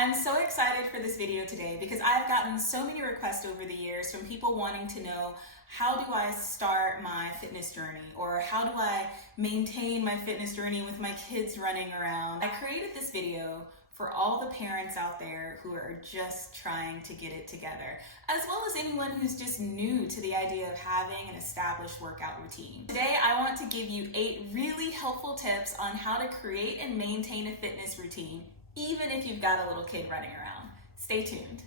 I'm so excited for this video today because I've gotten so many requests over the years from people wanting to know, how do I start my fitness journey, or how do I maintain my fitness journey with my kids running around? I created this video for all the parents out there who are just trying to get it together, as well as anyone who's just new to the idea of having an established workout routine. Today, I want to give you 8 really helpful tips on how to create and maintain a fitness routine, even if you've got a little kid running around. Stay tuned.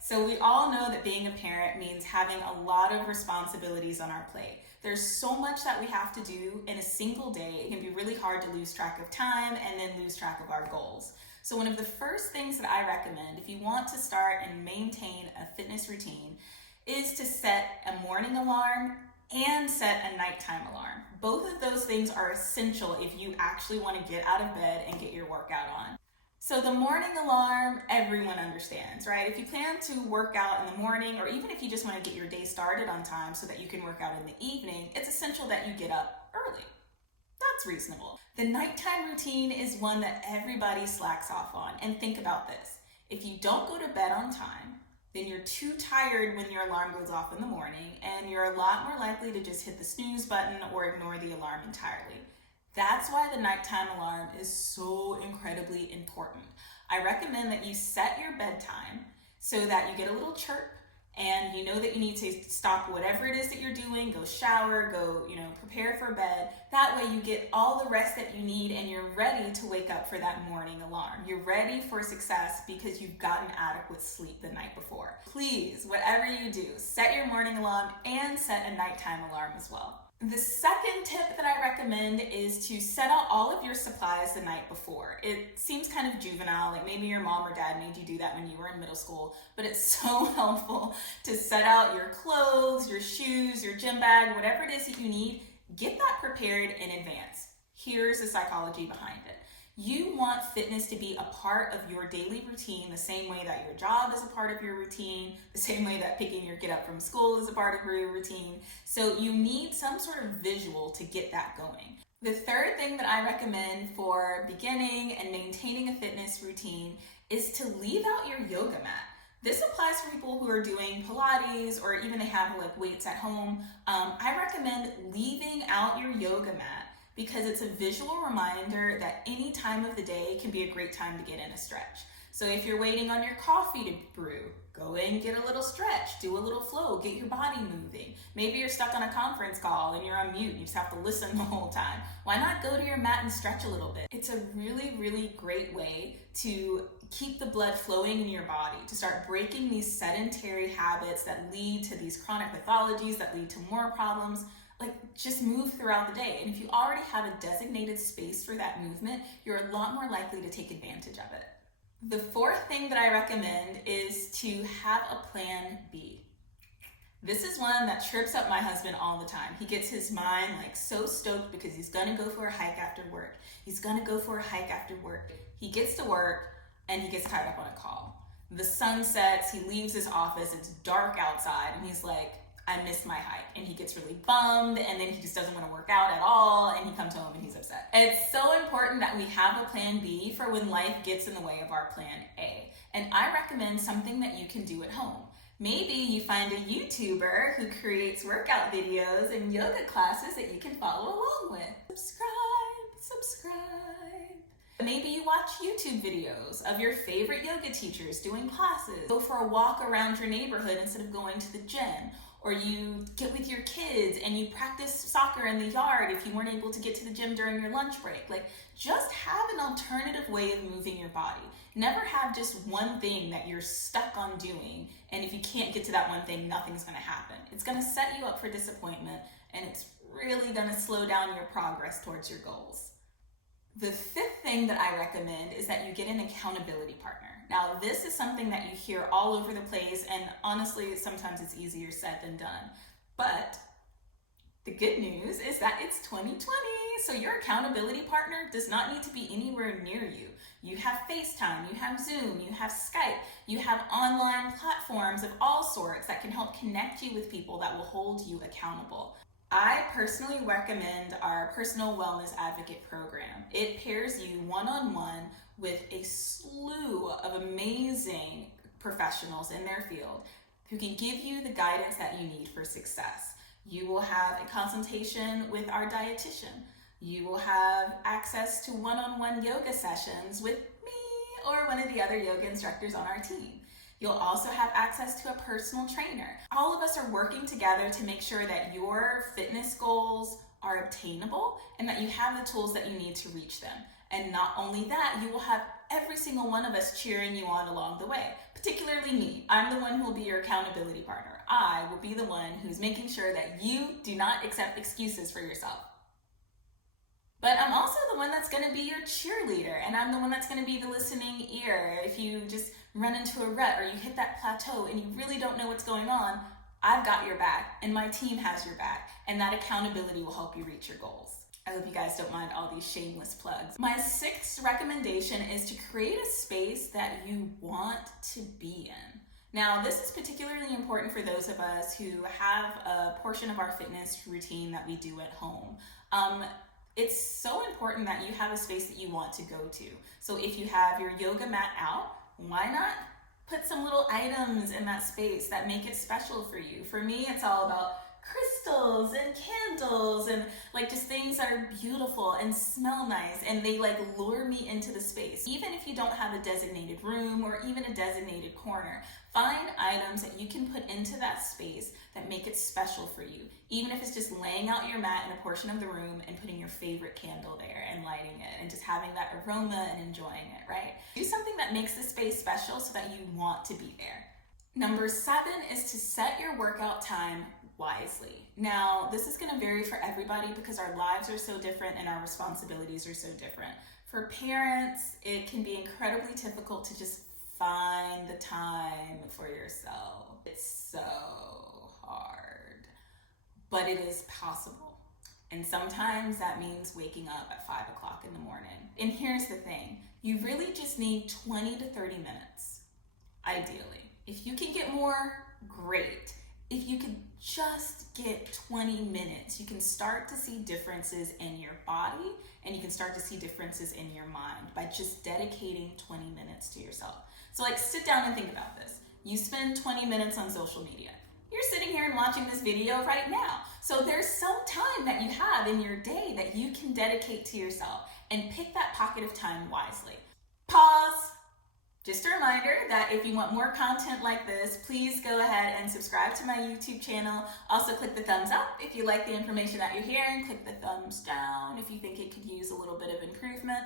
So we all know that being a parent means having a lot of responsibilities on our plate. There's so much that we have to do in a single day. It can be really hard to lose track of time and then lose track of our goals. So one of the first things that I recommend if you want to start and maintain a fitness routine is to set a morning alarm and set a nighttime alarm. Both of those things are essential if you actually want to get out of bed and get your workout on. So the morning alarm, everyone understands, right? If you plan to work out in the morning, or even if you just want to get your day started on time so that you can work out in the evening, it's essential that you get up early. That's reasonable. The nighttime routine is one that everybody slacks off on. And think about this. If you don't go to bed on time, then you're too tired when your alarm goes off in the morning, and you're a lot more likely to just hit the snooze button or ignore the alarm entirely. That's why the nighttime alarm is so incredibly important. I recommend that you set your bedtime so that you get a little chirp and you know that you need to stop whatever it is that you're doing, go shower, go, prepare for bed. That way you get all the rest that you need and you're ready to wake up for that morning alarm. You're ready for success because you've gotten adequate sleep the night before. Please, whatever you do, set your morning alarm and set a nighttime alarm as well. The second tip that I recommend is to set out all of your supplies the night before. It seems kind of juvenile, like maybe your mom or dad made you do that when you were in middle school, but it's so helpful to set out your clothes, your shoes, your gym bag, whatever it is that you need. Get that prepared in advance. Here's the psychology behind it. You want fitness to be a part of your daily routine the same way that your job is a part of your routine, the same way that picking your kid up from school is a part of your routine. So you need some sort of visual to get that going. The third thing that I recommend for beginning and maintaining a fitness routine is to leave out your yoga mat. This applies for people who are doing Pilates or even they have like weights at home. I recommend leaving out your yoga mat because it's a visual reminder that any time of the day can be a great time to get in a stretch. So if you're waiting on your coffee to brew, go in, get a little stretch, do a little flow, get your body moving. Maybe you're stuck on a conference call and you're on mute and you just have to listen the whole time. Why not go to your mat and stretch a little bit? It's a really, really great way to keep the blood flowing in your body, to start breaking these sedentary habits that lead to these chronic pathologies, that lead to more problems. Just move throughout the day. And if you already have a designated space for that movement, you're a lot more likely to take advantage of it. The fourth thing that I recommend is to have a plan B. This is one that trips up my husband all the time. He gets his mind so stoked because he's gonna go for a hike after work. He's gonna go for a hike after work. He gets to work and he gets tied up on a call. The sun sets, he leaves his office, it's dark outside, and he's like, I missed my hike, and he gets really bummed, and then he just doesn't want to work out at all, and he comes home and he's upset. It's so important that we have a plan B for when life gets in the way of our plan A, and I recommend something that you can do at home. Maybe you find a YouTuber who creates workout videos and yoga classes that you can follow along with. Subscribe. Maybe you watch YouTube videos of your favorite yoga teachers doing classes. Go for a walk around your neighborhood instead of going to the gym. Or you get with your kids and you practice soccer in the yard if you weren't able to get to the gym during your lunch break. Just have an alternative way of moving your body. Never have just one thing that you're stuck on doing, and if you can't get to that one thing, nothing's gonna happen. It's gonna set you up for disappointment, and it's really gonna slow down your progress towards your goals. The fifth thing that I recommend is that you get an accountability partner. Now, this is something that you hear all over the place, and honestly, sometimes it's easier said than done. But the good news is that it's 2020, so your accountability partner does not need to be anywhere near you. You have FaceTime, you have Zoom, you have Skype, you have online platforms of all sorts that can help connect you with people that will hold you accountable. I personally recommend our personal wellness advocate program. It pairs you one-on-one with a slew of amazing professionals in their field who can give you the guidance that you need for success. You will have a consultation with our dietitian. You will have access to one-on-one yoga sessions with me or one of the other yoga instructors on our team. You'll also have access to a personal trainer. All of us are working together to make sure that your fitness goals are obtainable and that you have the tools that you need to reach them. And not only that, you will have every single one of us cheering you on along the way, particularly me. I'm the one who will be your accountability partner. I will be the one who's making sure that you do not accept excuses for yourself. But I'm also the one that's gonna be your cheerleader, and I'm the one that's gonna be the listening ear. If you just run into a rut or you hit that plateau and you really don't know what's going on, I've got your back and my team has your back, and that accountability will help you reach your goals. I hope you guys don't mind all these shameless plugs. My sixth recommendation is to create a space that you want to be in. Now, this is particularly important for those of us who have a portion of our fitness routine that we do at home. It's so important that you have a space that you want to go to. So if you have your yoga mat out, why not put some little items in that space that make it special for you? For me, it's all about crystals and candles and like just things that are beautiful and smell nice, and they like lure me into the space. Even if you don't have a designated room or even a designated corner, find items that you can put into that space that make it special for you. Even if it's just laying out your mat in a portion of the room and putting your favorite candle there and lighting it and just having that aroma and enjoying it, right? Do something that makes the space special so that you want to be there. Number 7 is to set your workout time wisely. Now, this is going to vary for everybody because our lives are so different and our responsibilities are so different. For parents, it can be incredibly difficult to just find the time for yourself. It's so hard, but it is possible. And sometimes that means waking up at 5 o'clock in the morning. And here's the thing, you really just need 20 to 30 minutes, ideally. If you can get more, great. If you can just get 20 minutes, you can start to see differences in your body and you can start to see differences in your mind by just dedicating 20 minutes to yourself. So like sit down and think about this. You spend 20 minutes on social media. You're sitting here and watching this video right now. So there's some time that you have in your day that you can dedicate to yourself, and pick that pocket of time wisely. Pause. Just a reminder that if you want more content like this, please go ahead and subscribe to my YouTube channel. Also click the thumbs up if you like the information that you're hearing. Click the thumbs down if you think it could use a little bit of improvement.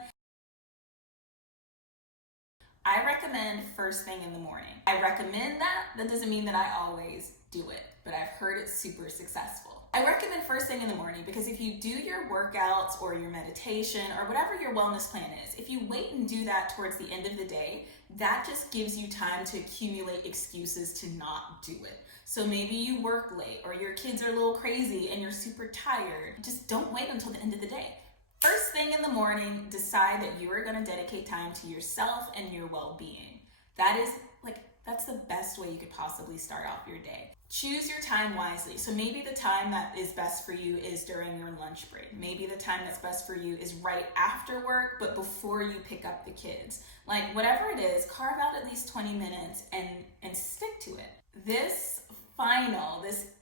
I recommend first thing in the morning. I recommend that. That doesn't mean that I always do it, but I've heard it's super successful. I recommend first thing in the morning because if you do your workouts or your meditation or whatever your wellness plan is, if you wait and do that towards the end of the day, that just gives you time to accumulate excuses to not do it. So maybe you work late or your kids are a little crazy and you're super tired. Just don't wait until the end of the day. First thing in the morning, decide that you are going to dedicate time to yourself and your well-being. That's the best way you could possibly start off your day. Choose your time wisely. So maybe the time that is best for you is during your lunch break. Maybe the time that's best for you is right after work, but before you pick up the kids. Like whatever it is, carve out at least 20 minutes and stick to it. This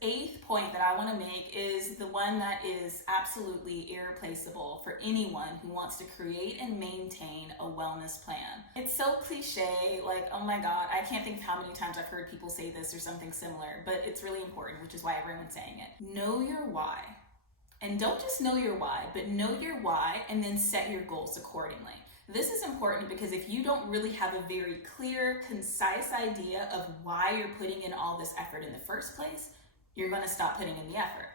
8th point that I want to make is the one that is absolutely irreplaceable for anyone who wants to create and maintain a wellness plan. It's so cliche, like, oh my God, I can't think of how many times I've heard people say this or something similar, but it's really important, which is why everyone's saying it. Know your why. And don't just know your why, but know your why and then set your goals accordingly. This is important because if you don't really have a very clear, concise idea of why you're putting in all this effort in the first place, you're going to stop putting in the effort.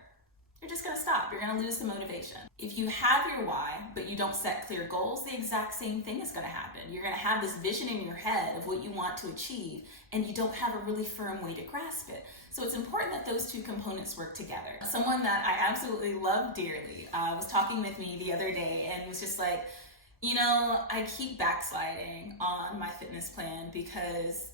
You're just going to stop. You're going to lose the motivation. If you have your why, but you don't set clear goals, the exact same thing is going to happen. You're going to have this vision in your head of what you want to achieve, and you don't have a really firm way to grasp it. So it's important that those two components work together. Someone that I absolutely love dearly was talking with me the other day and was just like, I keep backsliding on my fitness plan because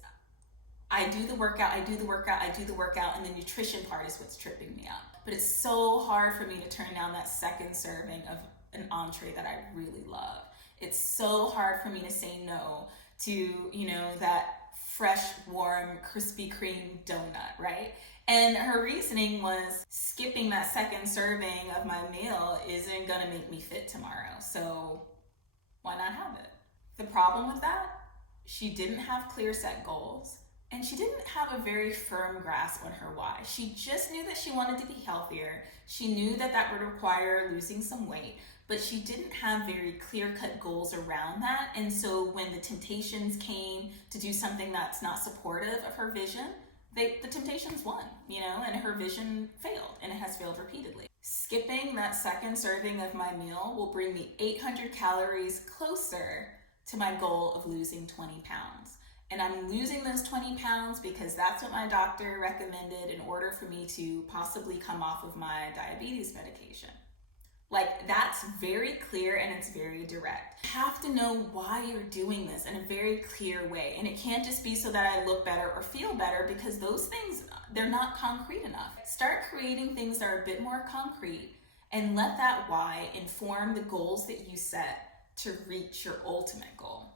I do the workout, and the nutrition part is what's tripping me up. but it's so hard for me to turn down that second serving of an entree that I really love. It's so hard for me to say no to, that fresh, warm, Krispy Kreme donut, right? And her reasoning was skipping that second serving of my meal isn't gonna make me fit tomorrow, so why not have it? The problem with that, she didn't have clear set goals, and she didn't have a very firm grasp on her why. She just knew that she wanted to be healthier. She knew that that would require losing some weight, but she didn't have very clear-cut goals around that. And so when the temptations came to do something that's not supportive of her vision, the temptations won, and her vision failed, and it has failed repeatedly. Skipping that second serving of my meal will bring me 800 calories closer to my goal of losing 20 pounds. And I'm losing those 20 pounds because that's what my doctor recommended in order for me to possibly come off of my diabetes medication. Like, that's very clear and it's very direct. You have to know why you're doing this in a very clear way. And it can't just be so that I look better or feel better, because those things, they're not concrete enough. Start creating things that are a bit more concrete and let that why inform the goals that you set to reach your ultimate goal.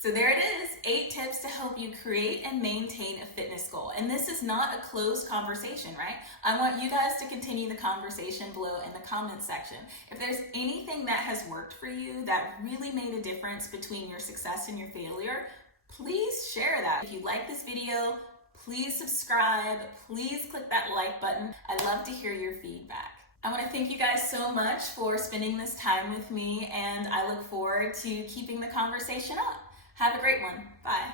So there it is, 8 tips to help you create and maintain a fitness goal. And this is not a closed conversation, right? I want you guys to continue the conversation below in the comment section. If there's anything that has worked for you that really made a difference between your success and your failure, please share that. If you like this video, please subscribe, please click that like button. I'd love to hear your feedback. I want to thank you guys so much for spending this time with me, and I look forward to keeping the conversation up. Have a great one. Bye.